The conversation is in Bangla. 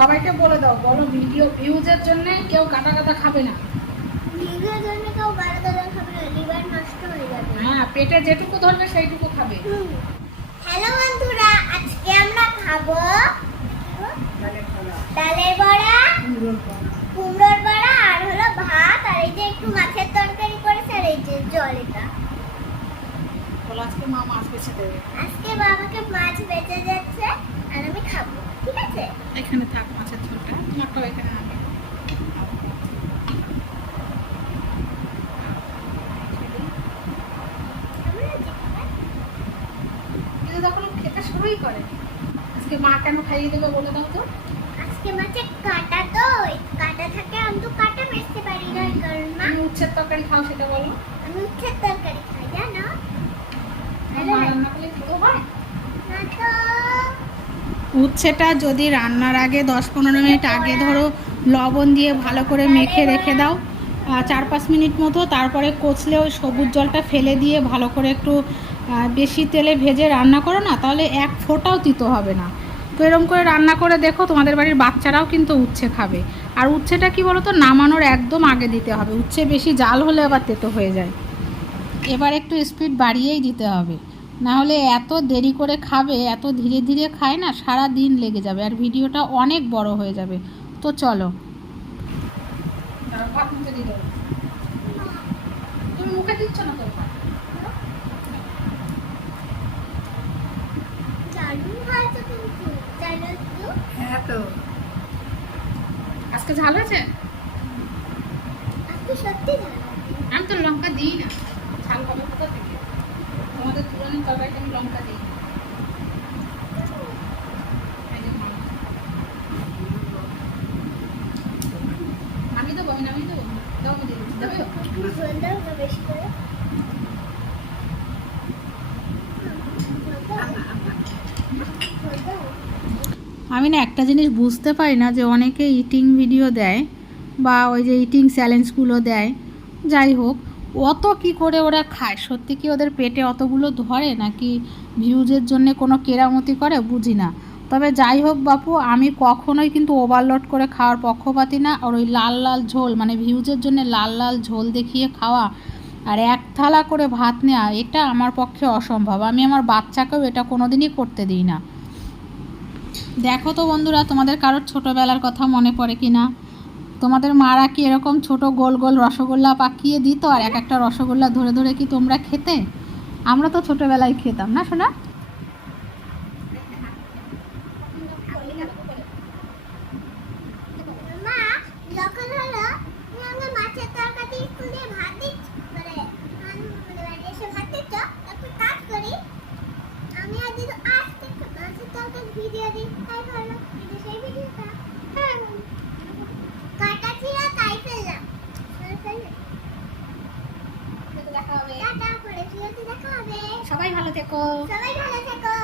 সবাইকে বলে দাও, বলো ভিডিও ভিউজের জন্য কেউ কাটা কাটা খাবে না। ভিডিওর জন্য কেউ কাটা কাটা খাবে না, লিভার নষ্ট হয়ে যাবে। হ্যাঁ, পেটে যেটুকু ধরবে সেইটুকু খাবে। হ্যালো বন্ধুরা, আজকে আমরা খাবো ডালের বড়া, কুমড়োর বড়া, আর হলো ভাত, আর এই যে একটু মাছের তরকারি করেছে, আর এই যে জল। এটা বলো আজকে মা মাছ বেছে দেবে। আজকে বাবাকে মাছ বেঁচে যাচ্ছে, আর আমি খাবো, ঠিক আছে? এখানে থাক মাছের ঝোলটা, তোমারটাও এখানে নামে। কিন্তু তখন খেতে শুরুই করে। আজকে মা কেন খাইয়ে দেবে বলে দাও তো। আজকে মাছে কাটা, তো ওই কাটা থাকে, আমি তো কাটা বেচতে পারি না, এই কারণ মা। তুমি উচ্ছের তরকারি খাও সেটা বলো। আমি উচ্ছের তরকারি খাই, জানো? মা রান্না করলে খেতে হয় না তো। উচ্ছেটা যদি রান্নার আগে 10-15 মিনিট আগে ধরো লবণ দিয়ে ভালো করে মেখে রেখে দাও 4-5 মিনিট মতো, তারপরে কচলে ওই সবুজ জলটা ফেলে দিয়ে ভালো করে একটু বেশি তেলে ভেজে রান্না করো না, তাহলে এক ফোঁটাও তিতো হবে না। তো এরকম করে রান্না করে দেখো, তোমাদের বাড়ির বাচ্চারাও কিন্তু উচ্ছে খাবে। আর উচ্ছেটা কি বলো তো, নামানোর একদম আগে দিতে হবে, উচ্ছে বেশি জাল হলে আবার তেতো হয়ে যায়। এবার একটু স্পিড বাড়িয়েই দিতে হবে, না হলে এত দেরি করে খাবে, এত ধীরে ধীরে খায় না, সারা দিন লেগে যাবে আর ভিডিওটা অনেক বড় হয়ে যাবে। তো চলো, তুমি মুখে দিচ্ছ না তো? দারুণ হয়েছে কিন্তু, জানো তো? হ্যাঁ তো। আজকে ঝাল হয়েছে? আজকে সত্যি জানো? আমি তো লঙ্কা দিই না, ঝাল হবে কোথা থেকে? তোমাদের তুলনায় তরকারিতে আমি লঙ্কা দিই। আমি দেবো, আমি দেবো, দাও আমি দিয়ে দেবো। ঝোল দাও না বেশি করে। ঝোল দাও। আমি না একটা জিনিস বুঝতে পারি না, যে অনেকে ইটিং ভিডিও দেয় বা ওই যে ইটিং চ্যালেঞ্জগুলো দেয়, যাই হোক, অত কি করে ওরা খায়? সত্যি কি ওদের পেটে অতগুলো ধরে, নাকি ভিউজের জন্য কোনো কেরামতি করে, বুঝি না। তবে যাই হোক বাপু, আমি কখনোই কিন্তু ওভারলোড করে খাওয়ার পক্ষপাতি না। আর ওই লাল লাল ঝোল, মানে ভিউজের জন্য লাল লাল ঝোল দেখিয়ে খাওয়া আর এক থালা করে ভাত নেওয়া, এটা আমার পক্ষে অসম্ভব। আমি আমার বাচ্চাকেও এটা কোনো দিনই করতে দিই না। দেখো তো বন্ধুরা, তোমাদের কারোর ছোটোবেলার কথা মনে পড়ে কি না? তোমাদের মারা কি এরকম ছোট গোল গোল রসগোল্লা পাকিয়ে দিত, আর এক একটা রসগোল্লা ধরে ধরে কি তোমরা খেতে? আমরা তো ছোটোবেলায় খেতাম না শোনা? মা, যখন হলো আমরা মাছের তরকারি স্কুল দিয়ে ভাত দিচ্ছি, মানে বাড়ি এসে ভাত দিচ্ছ, একটু কাজ করি। আমি আর দিদি আজকে মাছের তরকারি ভিডিও দিই, তাই ভালো সেই ভিডিওটা। হ্যাঁ, কাটা ছিল তাই ফেললাম। দেখা হবে, টাটা, পরে ভিডিওতে দেখা হবে। সবাই ভালো থেকো। সবাই ভালো থেকো।